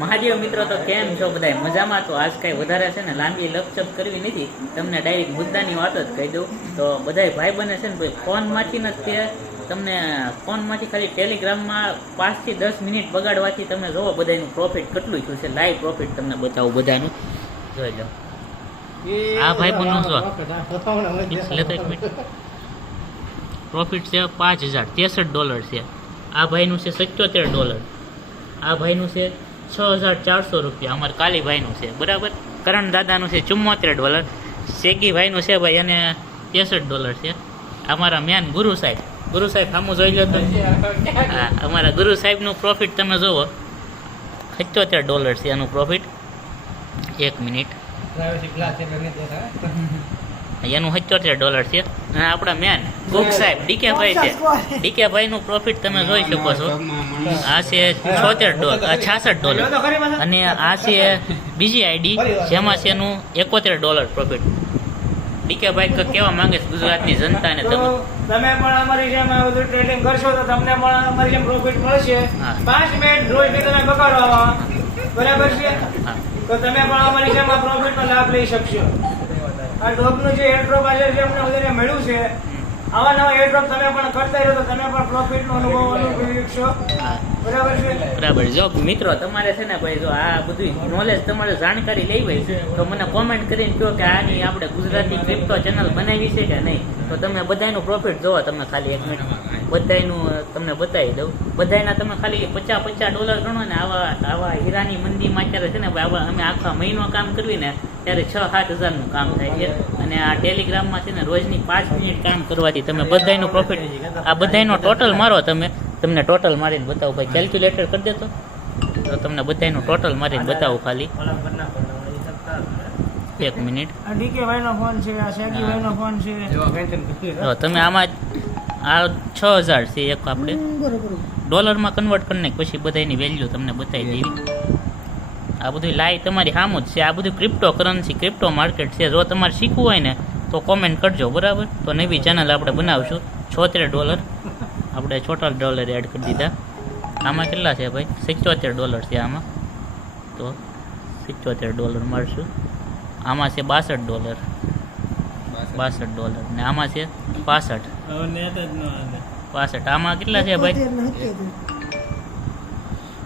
મહાદેવ મિત્રો તો કેમ છો બધા મજામાં? તો આજ કઈ વધારે છે ને લાંબી લપચપ કરવી નથી, તમને ડાયરેક્ટ મુદ્દાની વાત જ કહી દઉં. તો બધા ભાઈ બને છે ને ભાઈ ફોનમાંથી નથી, તમને ફોનમાંથી ખાલી ટેલિગ્રામમાં 5 થી 10 મિનિટ બગાડવાથી તમે જોવો બધાનું પ્રોફિટ કેટલું થયું છે. લાઈવ પ્રોફિટ તમને બતાવું બધાનું, જોઈ લો. આ ભાઈ બનો છો પ્રોફિટ છે $5063 છે. આ ભાઈનું છે $77, આ ભાઈનું છે $6400, અમારે કાલીભાઈનું છે બરાબર. કરણ દાદાનું છે $74, શેગી ભાઈનું છે ભાઈ અને $63 છે. અમારા મેન ગુરુ સાહેબ સામું જોઈ લો તો. હા, અમારા ગુરુ સાહેબનું પ્રોફિટ તમે જુઓ, $77 છે એનું પ્રોફિટ. 1 મિનિટ, એનું $77 છે. અને આપણા મેન કોક સાહેબ ડીકેભાઈ છે, ડીકેભાઈનું પ્રોફિટ તમે જોઈ શકો છો. આ છે $66, અને આ છે બીજી આઈડી જેમાં છે એનું $71 પ્રોફિટ. ડીકેભાઈ કહેવા માંગે છે ગુજરાતની જનતાને, તમે પણ અમારી જેમ ટ્રેડિંગ કરશો તો તમને પણ અમારી જેમ પ્રોફિટ મળશે. 5 મિનિટ રોજ તમે બગાડવામાં, બરાબર છે? તો તમે પણ અમારી જેમ આ પ્રોફિટનો લાભ લઈ શકશો. આ ડોગનું જે એરડ્રોપ આજે જે અમને વધારે મળ્યું છે, આવા નવા એરડ્રોપ તમે પણ કરતા રહો તો તમે પણ પ્રોફિટનો અનુભવ અનુભવી શકશો. બરાબર છે? બરાબર. જો મિત્રો તમારે છે ને ભાઈ, જો આ બધું નોલેજ તમારે જાણકારી લેવી હોય તો મને કોમેન્ટ કરીને કહો કે આની આપણે ગુજરાતી ક્રિપ્ટો ચેનલ બનાવી છે કે નહીં. તો તમે બધાનું પ્રોફિટ જોવો, તમે ખાલી 1 મિનિટ બધાનું તમને બતાવી દઉં. બધાના તમે ખાલી $50 ગણો ને. આવા હીરાની મંદીમાં અત્યારે છે ને ભાઈ, અમે આખા મહિનો કામ કરવી ને ત્યારે 6-7 હજારનું કામ થાય છે. અને આ ટેલિગ્રામમાં છે ને રોજની 5 મિનિટ કામ કરવાથી તમે બધાનું પ્રોફિટ, આ બધાનો ટોટલ મારો, તમને ટોટલ મારીને બતાવું ભાઈ. કેલ્ક્યુલેટર કરી દેતો તો તમને બધાનું ટોટલ મારીને બતાવું ખાલી. 1 મિનિટ. ડીકેભાઈનો ફોન છે, આ શેગીભાઈનો ફોન છે. તમે આમાં આ 6000 છે એક, આપણે ડોલરમાં કન્વર્ટ કરીને પછી બધાની વેલ્યુ તમને બતાવી દેવી. આ બધું લાઈવ તમારી સામું જ છે. આ બધું ક્રિપ્ટો કરન્સી, ક્રિપ્ટો માર્કેટ છે. જો તમારે શીખવું હોય ને તો કોમેન્ટ કરજો બરાબર. તો નવી ચેનલ આપણે બનાવશું. $76 આપણે $4 એડ કરી દીધા. આમાં કેટલા છે ભાઈ? $77 છે આમાં. તો $77 મળશું. આમાં છે $62, ને આમાં છે 65. આમાં કેટલા છે ભાઈ?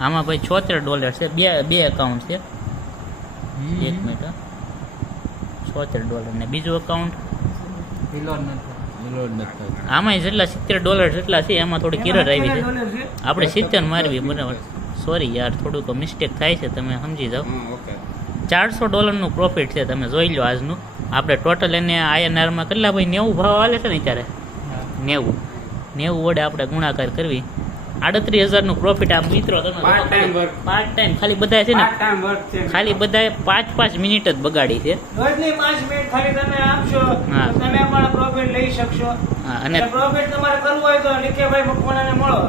આમાં ભાઈ $76 છે. બે એકાઉન્ટ છે. 1 મિનિટ, $76 ને બીજું એકાઉન્ટ આમાં જેટલા $70 જેટલા છે. એમાં થોડી કિરર આવી છે. આપણે 70 મારવી બરાબર. સોરી યાર, થોડુંક મિસ્ટેક થાય છે, તમે સમજી જાઓ. $400 પ્રોફિટ છે, તમે જોઈ લો આજનું. આપણે ટોટલ એને INR-માં કેટલા ભાઈ 90 ભાવ આવે છે ને અત્યારે, 90 વડે આપણે ગુણાકાર કરવી, 38,000નું પ્રોફિટ. આ મિત્રો તમે પાર્ટ ટાઈમ ખાલી બધા છે ને, ખાલી બધા 5-5 મિનિટ જ બગાડી છે. રોજની 5 મિનિટ ખાલી તમે આપશો, તમે પણ પ્રોફિટ લઈ શકશો. અને પ્રોફિટ તમારે કરવું હોય તો નીકેભાઈ મકવાણાને મળો.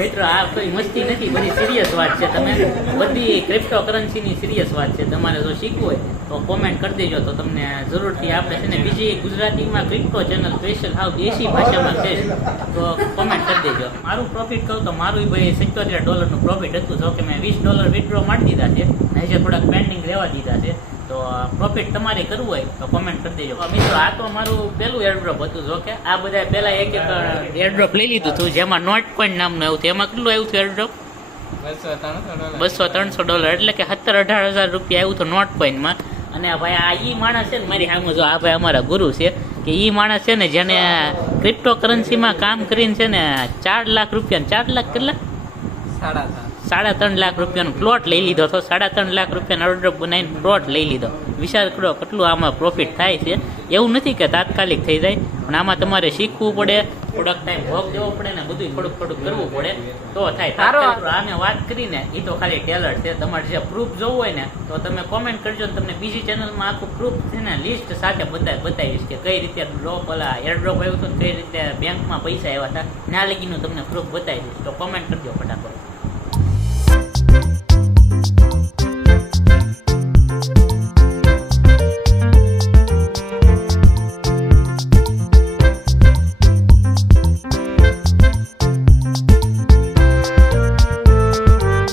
મિત્રો આ કોઈ મસ્તી નથી, બધી સિરિયસ વાત છે. તમે બધી ક્રિપ્ટો કરન્સીની સિરિયસ વાત છે. તમારે જો શીખવું હોય તો કોમેન્ટ કરી દેજો, તો તમને જરૂરથી આપણે છે ને બીજી ગુજરાતીમાં ક્રિપ્ટો ચેનલ સ્પેશિયલ હાવ દેશી ભાષામાં છે તો કોમેન્ટ કરી દેજો. મારું પ્રોફિટ કહું તો મારું ભાઈ $77નું પ્રોફિટ હતું. જો કે મેં $20 વિથડ્રો મારી દીધા છે, હજુ થોડાક પેન્ડિંગ રહેવા દીધા છે. તો પ્રોફિટ તમારે કરવું હોય તો કોમેન્ટ કરી દેજો. મિત્રો આ તો મારું પહેલું એરડ્રોપ હતું. જો કે આ બધા પહેલા એક એરડ્રોપ લઈ લીધું હતું જેમાં નોટ કોઈન નામનું આવ્યું હતું. એમાં કેટલું આવ્યું હતું એરડ્રોપ? $200-300, એટલે કે 17-18 હજાર રૂપિયા આવ્યું હતું નોટ કોઈનમાં. અને ભાઈ આ ઈ માણસ છે ને મારી સામે, જો આ ભાઈ અમારા ગુરુ છે, કે ઈ માણસ છે ને જેને ક્રિપ્ટો કરન્સીમાં કામ કરીને છે ને 4 લાખ રૂપિયા, 4 લાખ કેટલા? 3.5 લાખ રૂપિયાનો પ્લોટ લઈ લીધો હતો. 3.5 લાખ રૂપિયાનો એરડ્રોપ બનાવીને પ્લોટ લઈ લીધો. વિચાર કરો કેટલું આમાં પ્રોફિટ થાય છે. એવું નથી કે તાત્કાલિક થઈ જાય, પણ આમાં તમારે શીખવું પડે, થોડોક ટાઈમ ભોગ દેવો પડે ને, બધું થોડુંક કરવું પડે તો થાય. આમે વાત કરીને એ તો ખાલી ટેલર છે. તમારે જે પ્રૂફ જોવું હોય ને તો તમે કોમેન્ટ કરજો, ને તમને બીજી ચેનલમાં આખું પ્રૂફ છે ને લિસ્ટ સાથે બતાવીશ કે કઈ રીતે એરડ્રોપ આવ્યું હતું, કઈ રીતે બેંકમાં પૈસા આવ્યા હતા, ના લગીનું તમને પ્રૂફ બતાવી દઈશ. તો કોમેન્ટ કરજો ફટાફટ.